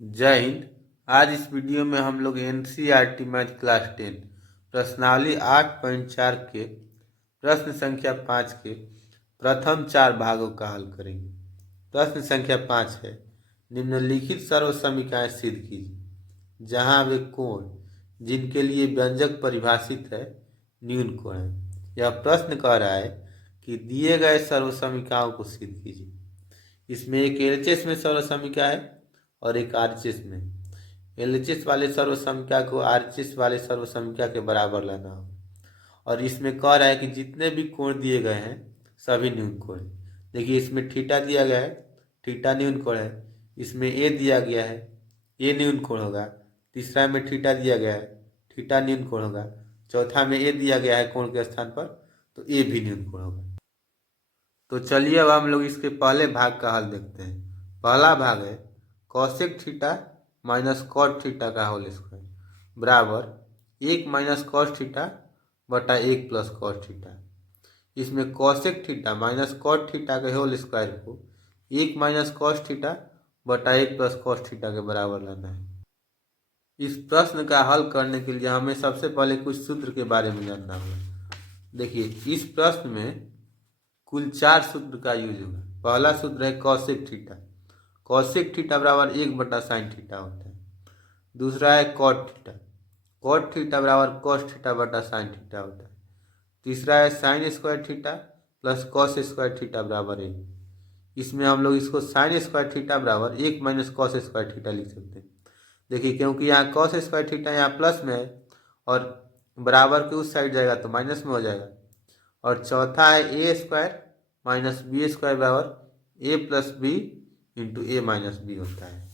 जय हिंद। आज इस वीडियो में हम लोग एनसीईआरटी मैथ क्लास 10 प्रश्नावली 8.4 के प्रश्न संख्या 5 के प्रथम 4 भागों का हल करेंगे। प्रश्न संख्या 5 है, निम्नलिखित सर्व समीकरण सिद्ध कीजिए जहां वे कोण जिनके लिए व्यंजक परिभाषित है न्यून कोण है। यह प्रश्न कह रहा है कि दिए गए सर्व समीकरणों को सिद्ध कीजिए। इसमें एक एलएचएस में सर्व समीकरण है और एक आरएचएस में। एलएचएस वाले सर्व समीकरण को आरएचएस वाले सर्व समीकरण के बराबर लाना हो, और इसमें कह रहा है कि जितने भी कोण दिए गए हैं सभी न्यून कोण हैं। देखिए, इसमें थीटा दिया गया है, थीटा न्यून कोण है। इसमें ए दिया गया है, ए न्यून कोण होगा। तीसरा में थीटा दिया गया है, थीटा न्यून कोण होगा। चौथा में ए दिया गया है कोण के स्थान पर, तो ए भी न्यून कोण होगा। तो चलिए अब हम लोग इसके पहले भाग का हल देखते हैं। पहला भाग है cosec theta minus cot theta का होल स्क्वायर बराबर 1 माइनस कॉस थीटा बटा 1 प्लस कॉस थीटा। इसमें cosec theta minus cot theta के होल स्क्वायर को 1 माइनस कॉस थीटा बटा 1 प्लस कॉस थीटा के बराबर लाना है। इस प्रश्न का हल करने के लिए हमें सबसे पहले कुछ सूत्र के बारे में जानना होगा। देखिए, इस प्रश्न में कुल 4 सूत्र का यूज होगा। पहला सूत्र है कॉसेक थीटा। कॉसेक थीटा बराबर 1 बटा साइन थीटा होता है। दूसरा है कॉट थीटा। कॉट थीटा बराबर कॉस थीटा बटा साइन थीटा होता है। तीसरा है sign square theta plus cos square theta बराबर 1। इसमें हम लोग इसको साइन स्क्वायर थीटा बराबर 1 माइनस कॉस स्क्वायर थीटा लिख सकते हैं। देखिए, क्योंकि यहाँ कॉस स्क्वायर थीटा यहाँ प्लस में है और बराबर के उस साइड जाएगा तो माइनस में हो जाएगा। और चौथा है A square minus B square बराबर A plus B into A minus B होता है।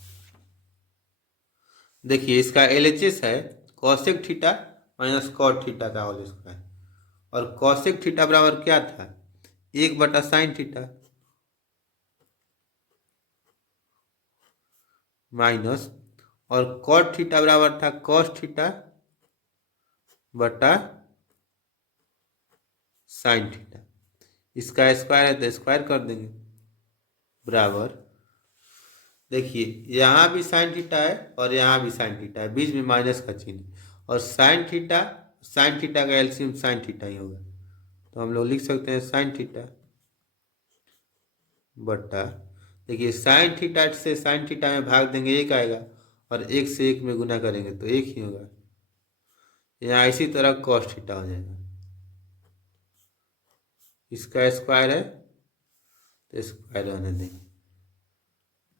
देखिए, इसका एलएचएस है cosec theta minus cot theta का होल स्क्वायर, और कॉसेक थीटा बराबर क्या था, 1 बटा साइन थीटा माइनस, और कॉट थीटा बराबर था कॉस थीटा बटा साइन थीटा। इसका स्क्वायर है तो स्क्वायर कर देंगे बराबर। देखिए, यहाँ भी साइन थीटा है और यहाँ भी साइन थीटा है, बीच में माइनस का चिन्ह, और साइन थीटा का एलसीएम साइन थीटा ही होगा। तो हम लोग लिख सकते हैं साइन थीटा बटा, देखिए साइन थीटा से साइन थीटा में भाग देंगे 1 आएगा, और 1 से 1 में गुना करेंगे तो 1 ही होगा। यहाँ इसी तरह कॉस थीटा हो जाएगा। इसका स्क्वायर है तो स्क्वायर होने देंगे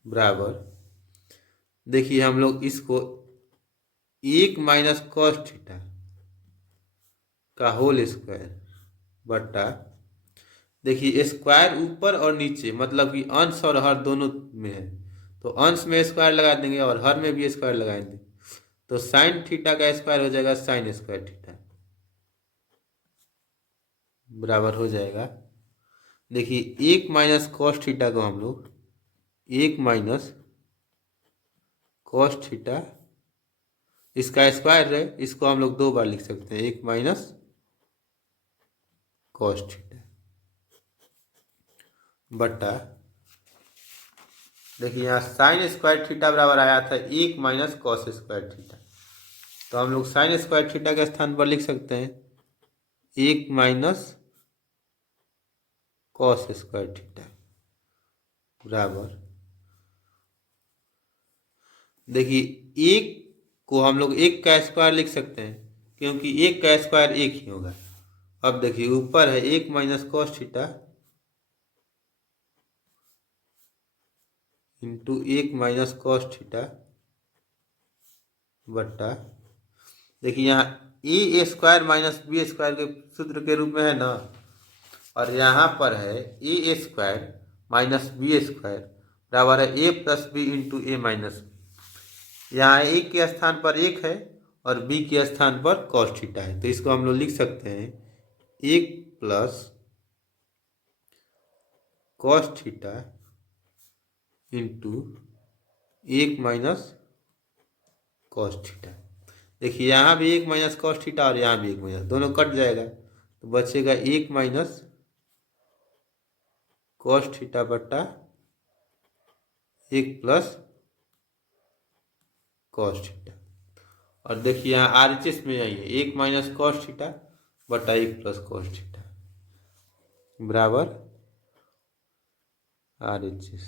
बराबर। देखिए, हम लोग इसको 1 माइनस कॉस थीटा का होल स्क्वायर बटा, देखिए स्क्वायर ऊपर और नीचे मतलब कि अंश और हर दोनों में है, तो अंश में स्क्वायर लगा देंगे और हर में भी स्क्वायर लगाएंगे, तो साइन थीटा का स्क्वायर हो जाएगा साइन स्क्वायर थीटा बराबर हो जाएगा। देखिए, 1 माइनस कॉस थीटा को हम लोग 1 माइनस कॉस थीटा, इसका स्क्वायर है, इसको हम लोग 2 बार लिख सकते हैं, 1 माइनस कॉस थीटा बटा, देखिए यहाँ साइन स्क्वायर थीटा बराबर आया था 1 माइनस कॉस स्क्वायर थीटा, तो हम लोग साइन स्क्वायर थीटा के स्थान पर लिख सकते हैं 1 माइनस कॉस स्क्वायर थीटा बराबर। देखिए, 1 को हम लोग 1 का स्क्वायर लिख सकते हैं क्योंकि 1 का स्क्वायर 1 ही होगा। अब देखिए, ऊपर है 1 minus cos theta into 1 minus cos theta बटा, देखिए यहाँ ए स्क्वायर माइनस बी स्क्वायर के सूत्र के रूप में है ना, और यहाँ पर है A square minus B square बराबर है ए plus B into A minus B. यहाँ ए के स्थान पर 1 है और बी के स्थान पर कॉस थीटा है, तो इसको हम लोग लिख सकते हैं 1 plus cos theta into 1 minus cos theta. देखिए, यहाँ भी 1 माइनस कॉस थीटा और यहाँ भी 1 माइनस, दोनों कट जाएगा तो बचेगा 1 माइनस कॉस थीटा बटा 1 प्लस कॉस थीटा। और देखिए यहाँ RHS में आइए 1 माइनस कॉस थीटा बटा 1 प्लस कॉस थीटा बराबर RHS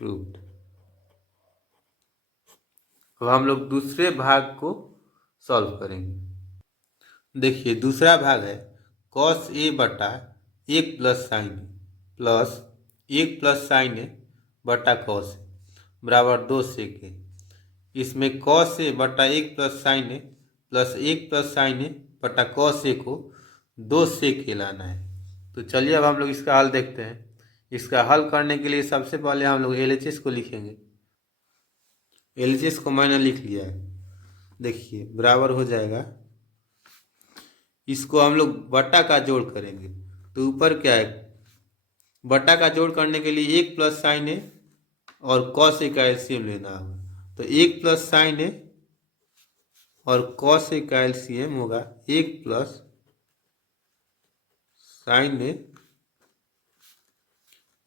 प्रूव्ड। अब हम लोग दूसरे भाग को सॉल्व करेंगे। देखिए दूसरा भाग है कॉस ए बटा 1 प्लस साइन ए प्लस 1 प्लस साइन ए बटा कॉस ए बराबर 2 सेक ए। इसमें कॉस ए बटा 1 प्लस साइन ए प्लस 1 प्लस साइन ए बटा कॉस ए को 2 सेक ए लाना है। तो चलिए अब हम लोग इसका हल देखते हैं। इसका हल करने के लिए सबसे पहले हम लोग LHS को लिखेंगे। LHS को मैंने लिख लिया है। देखिए बराबर हो जाएगा, इसको हम लोग बटा का जोड़ करेंगे तो ऊपर क्या है, बटा का जोड़ करने के लिए 1 प्लस साइन ए और कॉस ए का एलसीएम लेना होगा। तो 1 प्लस साइन ए और कॉस ए का एलसीएम होगा 1 plus sine A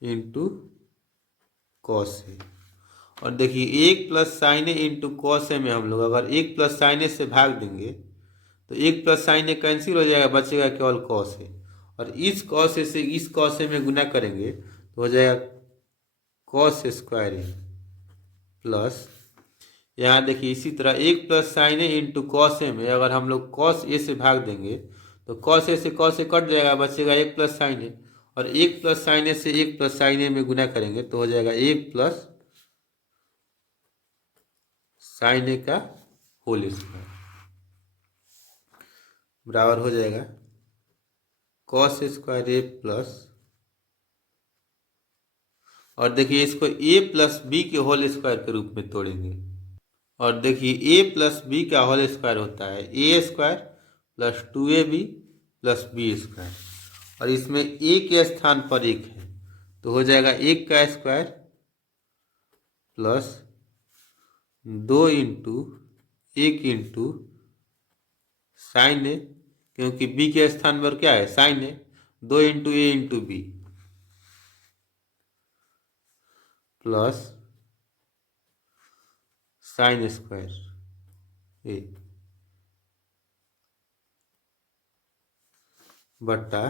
into cos A. और देखिए 1 plus sine A into cos A में हम लोग अगर 1 प्लस साइन ए से भाग देंगे तो 1 प्लस साइन ए कैंसिल हो जाएगा, बचेगा केवल कॉस ए। और इस कॉस ए से इस कॉस ए में गुना करेंगे तो हो जाएगा कॉस स्क्वायर ए प्लस, यहाँ देखिए इसी तरह 1 plus sine A into cos A में अगर हम लोग कॉस ए से भाग देंगे तो कॉस ए से कॉस ए कट जाएगा, बचेगा 1 प्लस साइन ए। और 1 प्लस साइन ए से 1 प्लस साइन ए में गुना करेंगे तो हो जाएगा 1 प्लस साइन ए का होल स्क्वायर बराबर हो जाएगा कॉस स्क्वायर ए प्लस, और देखिए इसको a प्लस बी के होल स्क्वायर के रूप में तोड़ेंगे। और देखिए a प्लस बी का होल स्क्वायर होता है a square plus 2ab plus B square, और इसमें a के स्थान पर 1 है तो हो जाएगा 1 का square plus 2 into 1 into sine A, क्योंकि b के स्थान पर क्या है sine A, 2 into A into B plus sine square A बटा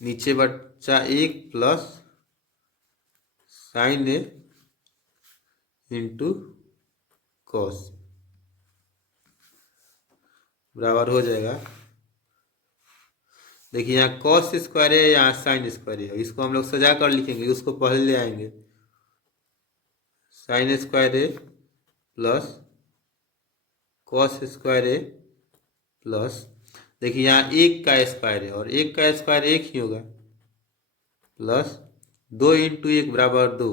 नीचे बच्चा 1 plus sine A into cos बराबर हो जाएगा। देखिए यहाँ कॉस स्क्वायर है, यहाँ साइन स्क्वायर है, इसको हम लोग सजा कर लिखेंगे, उसको पहले ले आएंगे। साइन स्क्वायर ए प्लस कॉस स्क्वायर ए प्लस, देखिए यहाँ 1 का स्क्वायर है और 1 का स्क्वायर 1 ही होगा, प्लस 2 इंटू 1 बराबर 2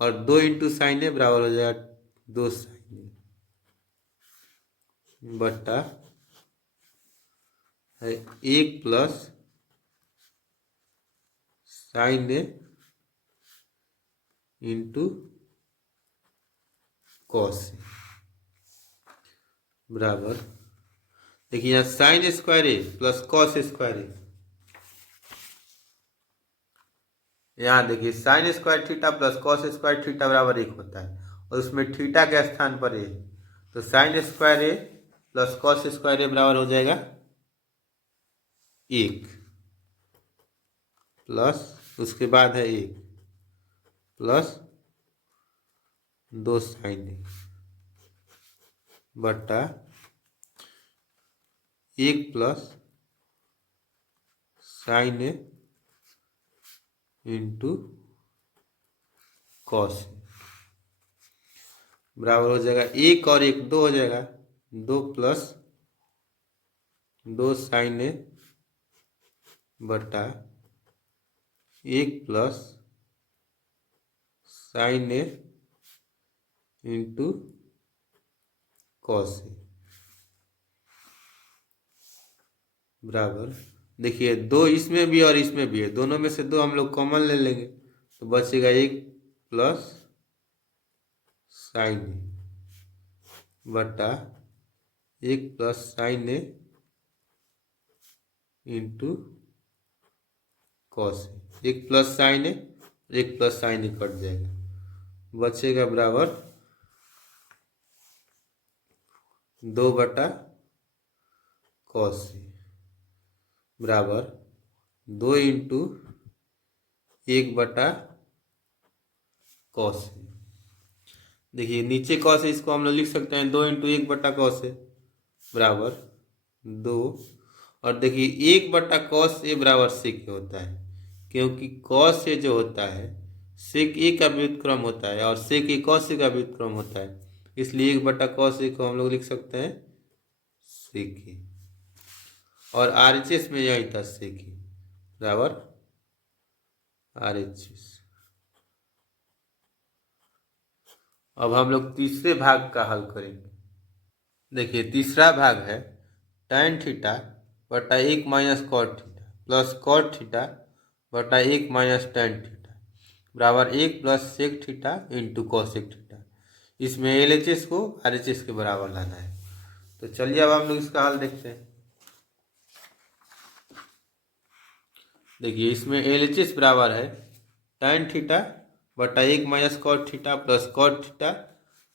और 2 इंटू साइन ए बराबर हो जाएगा 2 साइन ए बटा 1 plus sine A into cos A बराबर, देखिए यहाँ साइन स्क्वायर ए प्लस कॉस स्क्वायर ए, यहाँ देखिए sign square theta plus cos square theta बराबर 1 होता है और उसमें थीटा के स्थान पर ए, तो साइन स्क्वायर ए प्लस कॉस स्क्वायर ए बराबर हो जाएगा 1 प्लस उसके बाद है 1 प्लस 2 साइन ए बटा 1 plus sine A into cos बराबर हो जाएगा 1 और 1 2 हो जाएगा, 2 प्लस 2 साइन ए बटा 1 plus sine A into cos A बराबर, देखिए 2 इसमें भी और इसमें भी है, दोनों में से 2 हम लोग कॉमन ले लेंगे तो बचेगा 1 प्लस साइन ए बटा 1 plus sine A into cos A, 1 plus sine A 1 plus sine A cut जाएगा बचेगा बराबर 2/cos ए बराबर 2 इंटू 1/cos ए। देखिए नीचे कॉस है, इसको हम लोग लिख सकते हैं 2 इंटू 1/cos ए बराबर 2। और देखिए 1/cos ए बराबर सेक होता है, क्योंकि cos ए जो होता है सेक ए का व्युत्क्रम होता है और सेक ए cos ए का व्युत्क्रम होता है, इसलिए 1/cos ए को हम लोग लिख सकते हैं सेक ए। और RHS में यही था सेक ए बराबर RHS। अब हम लोग तीसरे भाग का हल करेंगे। देखिए तीसरा भाग है tan थीटा बटा 1 minus cot theta plus cot theta बटा 1 माइनस tan थीटा बराबर 1 plus sec theta into cosec theta. इसमें LHS को RHS के बराबर लाना है। तो चलिए अब हम लोग इसका हल देखते हैं। देखिए इसमें LHS बराबर है tan थीटा बटा 1 minus cot theta plus cot theta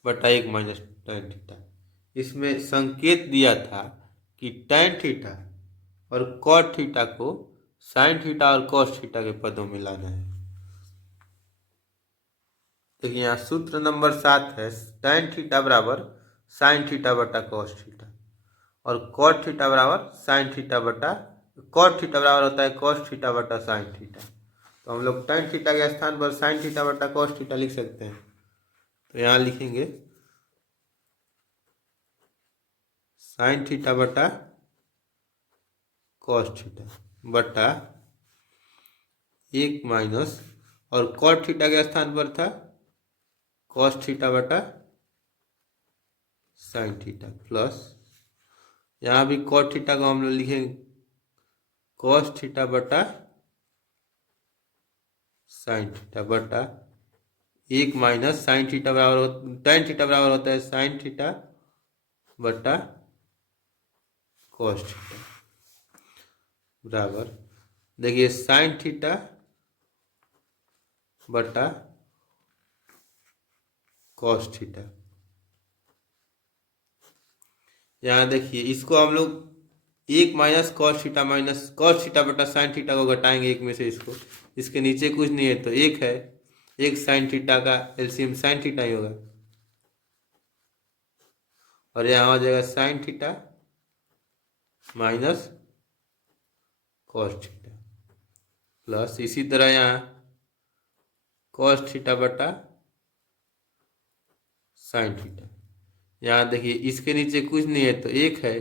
बटा 1 माइनस tan थीटा। इसमें संकेत दिया था कि tan थीटा और cot थीटा को sin थीटा और cos थीटा के पदों में लाना है। तो यहाँ सूत्र नंबर 7 है tan थीटा बराबर sin थीटा बटा cos थीटा और cot थीटा बराबर sin थीटा बटा cot थीटा बराबर होता है cos थीटा बटा sin थीटा। तो हम लोग tan थीटा के स्थान पर sin थीटा बटा cos थीटा लिख सकते हैं। तो यहाँ लिखेंगे sin थीटा बटा cos थीटा बटा 1 माइनस और cot थीटा के स्थान पर था cos थीटा बटा sin थीटा प्लस यहाँ भी cot थीटा को हम लोग लिखेंगे cos थीटा बटा sin थीटा बटा 1 माइनस sin थीटा बराबर tan थीटा बराबर होता है sin थीटा बटा cos थीटा बराबर देखिए sin थीटा बटा cos थीटा। यहाँ देखिए इसको हम लोग 1 minus cos theta minus cos theta बटा साइन थीटा को घटाएंगे एक में से, इसको इसके नीचे कुछ नहीं है तो एक है, एक साइन थीटा का एलसीएम साइन थीटा ही होगा और यहाँ हो जाएगा sign theta minus cos theta plus इसी तरह यहाँ कॉस थीटा बटा साइन थीटा। यहाँ देखिए इसके नीचे कुछ नहीं है तो एक है,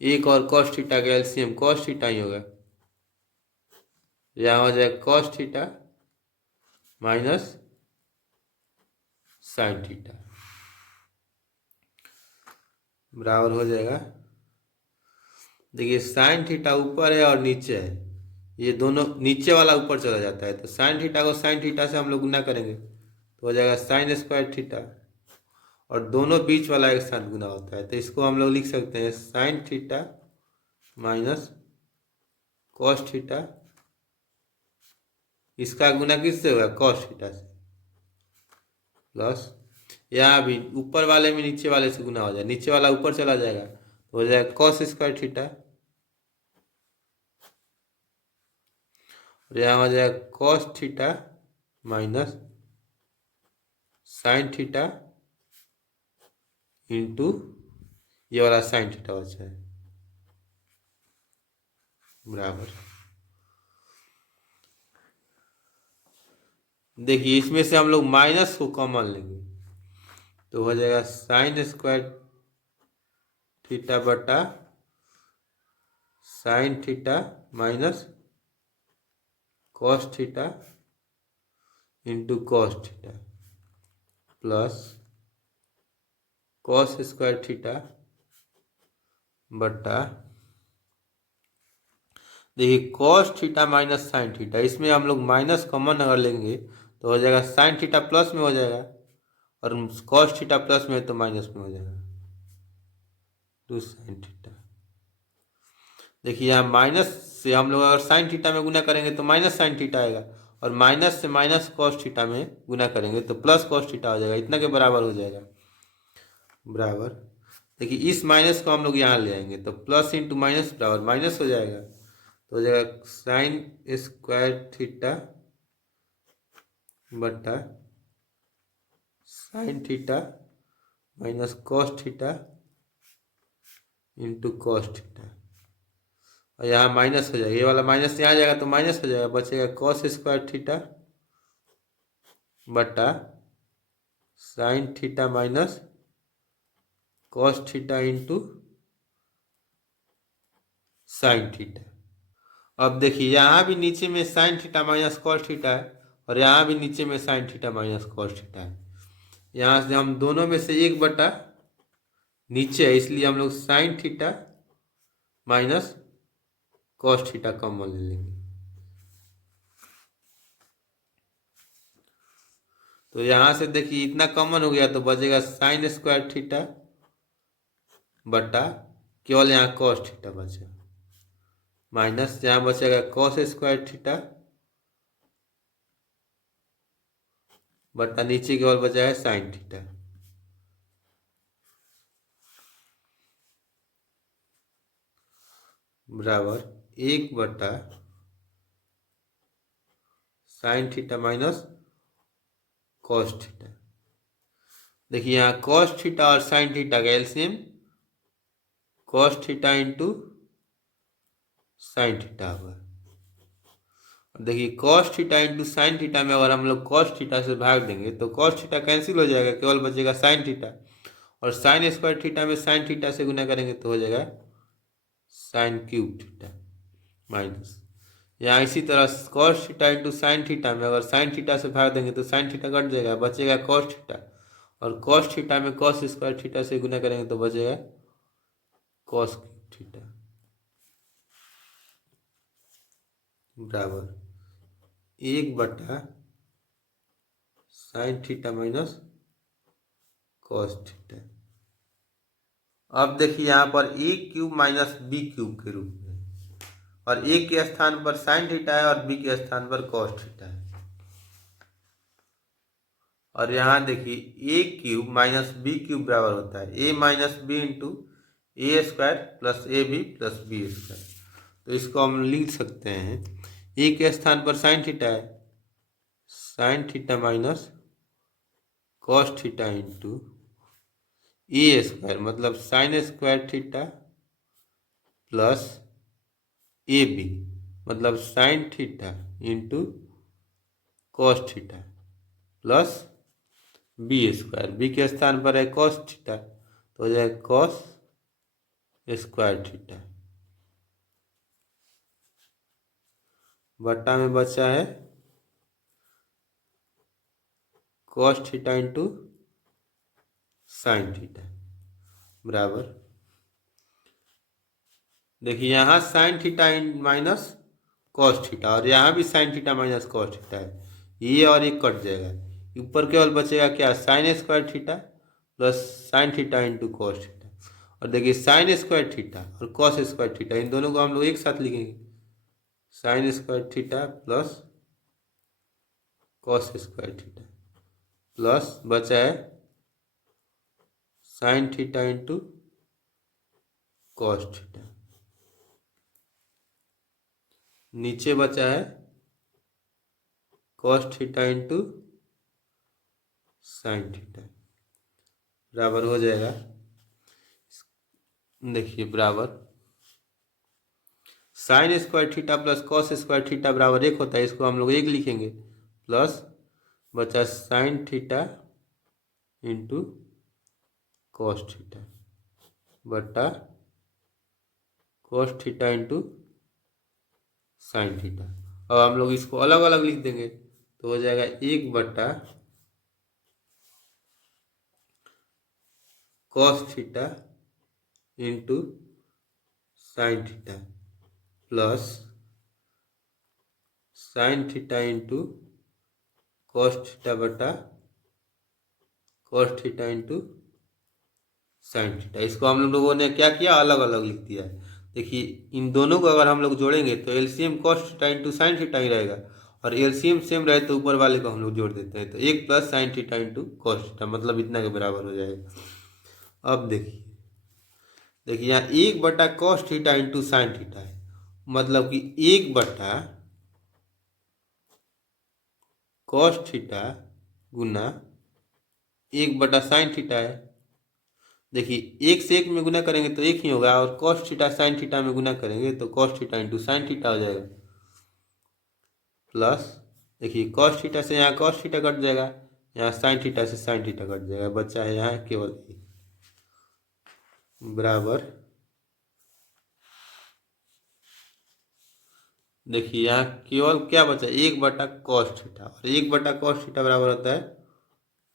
एक और कॉस थीटा का एलसीएम कॉस थीटा ही होगा, यहाँ हो जाएगा cos theta minus sine theta बराबर हो जाएगा। देखिए साइन थीटा ऊपर है और नीचे है, ये दोनों नीचे वाला ऊपर चला जाता है तो साइन थीटा को साइन थीटा से हम लोग गुना करेंगे तो हो जाएगा साइन स्क्वायर थीटा और दोनों बीच वाला एक साथ गुना होता है तो इसको हम लोग लिख सकते हैं sign theta minus cos theta, इसका गुना किससे होगा कॉस थीटा से प्लस यहाँ भी ऊपर वाले में नीचे वाले से गुना हो जाए, नीचे वाला ऊपर चला जाएगा तो हो जाएगा कॉस स्क्वायर थीटा और यहाँ हो जाएगा cos theta minus sign theta into ये वाला साइन थीटा बचा है बराबर। देखिए इसमें से हम लोग माइनस को कॉमन लेंगे तो हो जाएगा साइन स्क्वायर थीटा बटा sine theta minus cos theta into cos theta plus cos square theta बटा देखिए cos theta minus sine theta, इसमें हम लोग माइनस कॉमन अगर लेंगे तो हो जाएगा साइन थीटा प्लस में हो जाएगा और कॉस थीटा प्लस में है तो माइनस में हो जाएगा टू साइन थीटा। देखिए यहाँ माइनस से हम लोग अगर साइन थीटा में गुना करेंगे तो माइनस साइन थीटा आएगा और माइनस से माइनस कॉस थीटा में गुना करेंगे तो प्लस कॉस थीटा हो जाएगा, इतना के बराबर हो जाएगा। बराबर देखिए इस माइनस को हम लोग यहाँ ले आएंगे तो प्लस इंटू माइनस बराबर माइनस हो जाएगा, तो हो जाएगा साइन स्क्वायर थीटा बटा sine theta minus cos theta into cos theta, और यहाँ माइनस हो जाएगा, ये वाला माइनस यहाँ जाएगा तो माइनस हो जाएगा, बचेगा कॉस स्क्वायर थीटा बटा sine theta minus cos theta into sine theta. अब देखिए यहाँ भी नीचे में sign theta minus cos theta है और यहाँ भी नीचे में sign theta minus cos theta है, यहाँ से हम दोनों में से एक बटा नीचे है इसलिए हम लोग sign theta minus cos theta common ले लेंगे। तो यहाँ से देखिए इतना कॉमन हो गया तो बचेगा साइन स्क्वायर थीटा बटा केवल यहाँ कॉस थीटा बचेगा माइनस यहाँ बचेगा कॉस स्क्वायर थीटा बटा नीचे केवल बचा है साइन थीटा। बराबर एक बटा sine theta minus cos theta. देखिए यहाँ कॉस थीटा और साइन थीटा का LCM cos theta into sine theta होगा। देखिए cos theta into sine theta में अगर हम लोग कॉस थीटा से भाग देंगे तो कॉस थीटा कैंसिल हो जाएगा, केवल बचेगा साइन थीटा, और साइन स्क्वायर थीटा में साइन थीटा से गुना करेंगे तो हो जाएगा साइन क्यूब थीटा माइनस, यहाँ इसी तरह cos theta into sine theta में अगर साइन थीटा से भाग देंगे तो साइन थीटा कट जाएगा, बचेगा कॉस थीटा, और कॉस थीटा में कॉस स्क्वायर थीटा से गुना करेंगे तो बचेगा कॉस क्यूब थीटा बराबर एक बटा sine theta minus cos theta. अब देखिए यहाँ पर ए क्यूब माइनस बी क्यूब के रूप में, और ए के स्थान पर साइन थीटा है और बी के स्थान पर कॉस थीटा है, और यहाँ देखिए A cube minus B cube बराबर होता है A minus B into A square plus A B plus B square. तो इसको हम लिख सकते हैं ए के स्थान पर साइन थीटा है, sine theta minus cos theta into A square मतलब sine square theta plus A B मतलब sine theta into cos theta plus B square, B के स्थान पर है कॉस थीटा तो हो जाएगा कॉस स्क्वायर थीटा बट्टा में बचा है cos theta into sine theta बराबर। देखिए यहाँ sign theta minus cos theta और यहाँ भी sign theta minus cos theta है, ये और ये कट जाएगा, ऊपर केवल बचेगा क्या sign square theta plus sine theta into cos theta, और देखिए साइन स्क्वायर थीटा और कॉस स्क्वायर थीटा इन दोनों को हम लोग एक साथ लिखेंगे, sign square theta plus cos square theta plus बचा है sine theta into cos theta, नीचे बचा है cos theta into sine theta बराबर हो जाएगा। देखिए बराबर sign square theta plus cos square theta बराबर एक होता है, इसको हम लोग एक लिखेंगे, प्लस बचा sine theta into cos theta बटा cos theta into sine theta. अब हम लोग इसको अलग अलग लिख देंगे तो हो जाएगा एक बटा cos theta into sine theta plus sine theta into cos theta बटा cos theta into sine theta. इसको हम लोगों ने क्या किया अलग अलग लिख दिया है। देखिए इन दोनों को अगर हम लोग जोड़ेंगे तो LCM cos theta into sine theta ही रहेगा, और एलसीएम सेम रहे तो ऊपर वाले को हम लोग जोड़ देते हैं, तो 1 plus sine theta into cos theta, मतलब इतना के बराबर हो जाएगा। अब देखिए यहाँ 1/cos theta into sine theta है, मतलब कि 1/cos थीटा गुना 1/sin थीटा है। देखिए 1 से 1 में गुना करेंगे तो 1 ही होगा, और cos थीटा sin थीटा में गुना करेंगे तो cos theta into sine theta हो जाएगा। प्लस देखिए cos थीटा से यहाँ cos थीटा कट जाएगा, यहाँ sin थीटा से sin थीटा कट जाएगा, बचा है यहाँ केवल बराबर। देखिए यहाँ केवल क्या बचा, 1/cos थीटा, और 1/cos थीटा बराबर होता है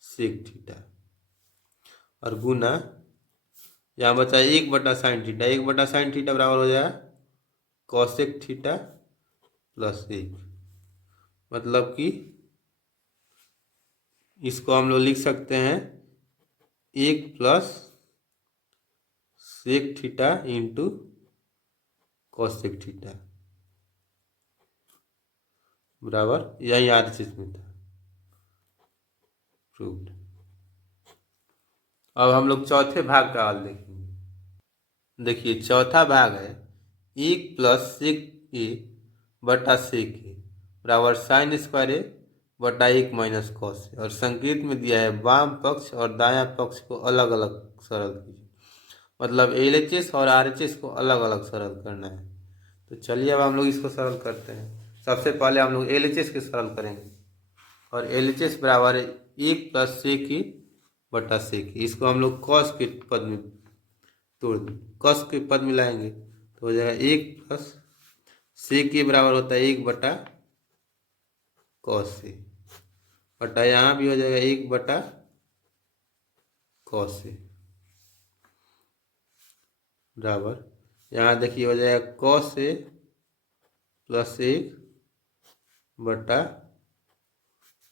sec थीटा, और गुना यहाँ बचा 1/sin थीटा, 1/sin थीटा बराबर हो जाएगा cosec थीटा प्लस 1, मतलब कि इसको हम लोग लिख सकते हैं 1 plus sec theta into cosec theta बराबर, यही आरएचएस में था, प्रूव्ड। अब हम लोग चौथे भाग का हल देखेंगे। देखिए चौथा भाग है 1 प्लस सेक ए बटा सेक ए बराबर साइन स्क्वायर ए बटा 1 माइनस कॉस ए, और संकेत में दिया है वाम पक्ष और दायां पक्ष को अलग अलग सरल कीजिए, मतलब एलएचएस और आरएचएस को अलग अलग सरल करना है। तो चलिए अब हम लोग इसको सरल करते हैं। सबसे पहले हम लोग एलएचएस के सरल करेंगे, और एलएचएस बराबर है 1 प्लस सेक ए बटा सेक ए, इसको हम लोग कॉस के पद में तोड़ कॉस के पद में लाएंगे तो हो जाएगा 1 प्लस सेक ए बराबर होता है 1 बटा कॉस ए, बटा यहाँ भी हो जाएगा 1 बटा कॉस ए बराबर, यहाँ देखिए हो जाएगा कॉस ए प्लस 1 बटा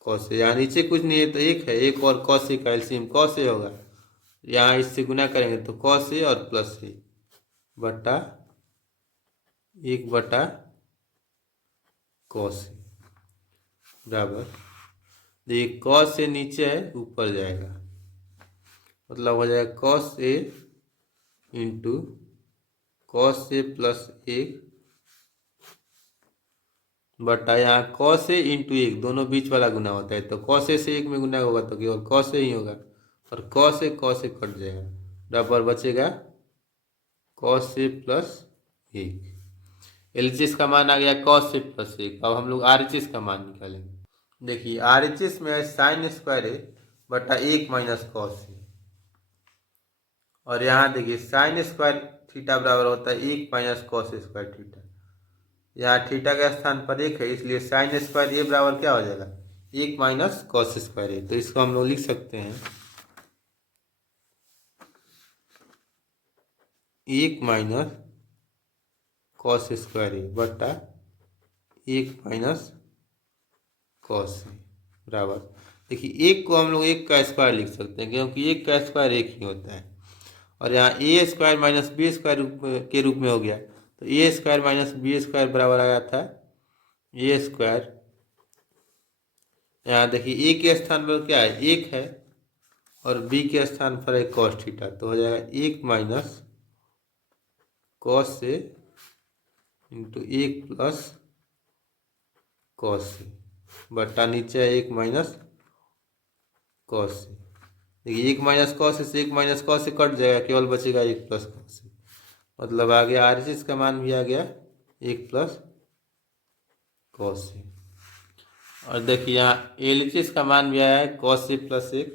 कॉस ए, यहाँ नीचे कुछ नहीं है तो 1 है, 1 और कॉस ए का एलसीएम कॉस ए होगा, यहाँ इससे गुना करेंगे तो कॉस ए और प्लस ए बटा 1 बटा कॉस ए बराबर, देखिए कॉस ए नीचे है ऊपर जाएगा, मतलब हो जाएगा cos A into cos A plus 1 बटा यहाँ कॉस ए इंटू 1, दोनों बीच वाला गुना होता है, तो कॉस ए से 1 में गुना होगा तो केवल कॉस ए ही होगा, और कॉस ए कट जाएगा, बराबर बचेगा कॉस ए प्लस 1। एलएचएस का मान आ गया कॉस ए प्लस 1। अब हम लोग आरएचएस का मान निकालेंगे। देखिए आरएचएस में है साइन स्क्वायर ए बटा 1 माइनस कॉस ए, और यहाँ देखिए साइन स्क्वायर थीटा बराबर होता है 1 माइनस कॉस स्क्वायर थीटा, यहाँ थीटा के स्थान पर 1 है, इसलिए साइन स्क्वायर ए बराबर क्या हो जाएगा 1 माइनस कॉस स्क्वायर ए, तो इसको हम लोग लिख सकते हैं 1 माइनस कॉस स्क्वायर ए बटा 1 माइनस कॉस ए बराबर, देखिए 1 को हम लोग 1 का स्क्वायर लिख सकते हैं, क्योंकि 1 का स्क्वायर 1 ही होता है, और यहाँ ए स्क्वायर माइनस बी स्क्वायर के रूप में हो गया, तो ए स्क्वायर माइनस बी स्क्वायर बराबर आया था ए स्क्वायर, यहाँ देखिए ए के स्थान पर क्या है 1 है, और बी के स्थान पर है कॉस थीटा, तो हो जाएगा 1 minus cos A into 1 plus cos A बटा नीचे है 1 माइनस कॉस ए, देखिए 1 माइनस कॉस से 1 माइनस कॉस से कट जाएगा, केवल बचेगा 1 प्लस कॉस, मतलब आ गया आरएचएस का मान भी आ गया 1 प्लस कॉस ए, और देखिए यहाँ एलएचएस का मान भी आया है कॉस ए प्लस 1,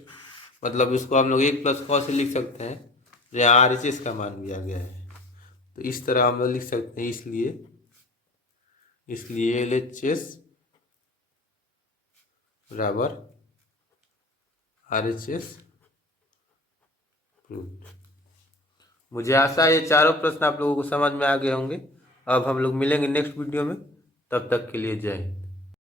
मतलब इसको हम लोग 1 प्लस कॉस ए लिख सकते हैं, यहाँ आरएचएस का मान भी आ गया है, तो इस तरह हम लोग लिख सकते हैं, इसलिए एलएचएस बराबर आरएचएस प्रूव्ड। मुझे आशा है ये चारों प्रश्न आप लोगों को समझ में आ गए होंगे। अब हम लोग मिलेंगे नेक्स्ट वीडियो में, तब तक के लिए जय हिंद।